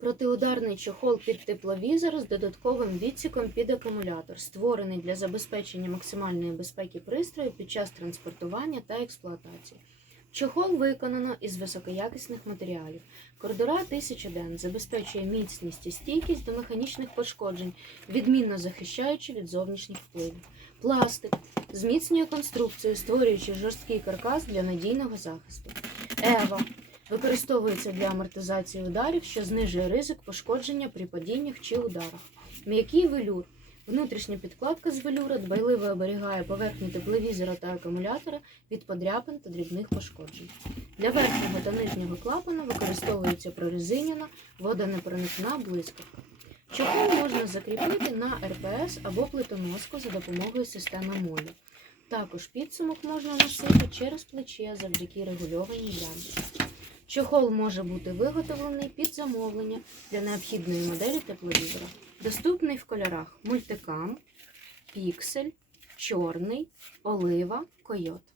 Протиударний чохол під тепловізор з додатковим відсіком під акумулятор, створений для забезпечення максимальної безпеки пристрою під час транспортування та експлуатації. Чохол виконано із високоякісних матеріалів. Кордора 1000 ден забезпечує міцність і стійкість до механічних пошкоджень, відмінно захищаючи від зовнішніх впливів. Пластик зміцнює конструкцію, створюючи жорсткий каркас для надійного захисту. Ева використовується для амортизації ударів, що знижує ризик пошкодження при падіннях чи ударах. М'який велюр. Внутрішня підкладка з велюра дбайливо оберігає поверхню тепловізора та акумулятора від подряпин та дрібних пошкоджень. Для верхнього та нижнього клапана використовується прорезиняна водонепроникна блискавка. Чохол можна закріпити на РПС або плитоноску за допомогою системи молі. Також підсумок можна носити через плече завдяки регульованій лямці. Чохол може бути виготовлений під замовлення для необхідної моделі тепловізора. Доступний в кольорах мультикам, піксель, чорний, олива, койот.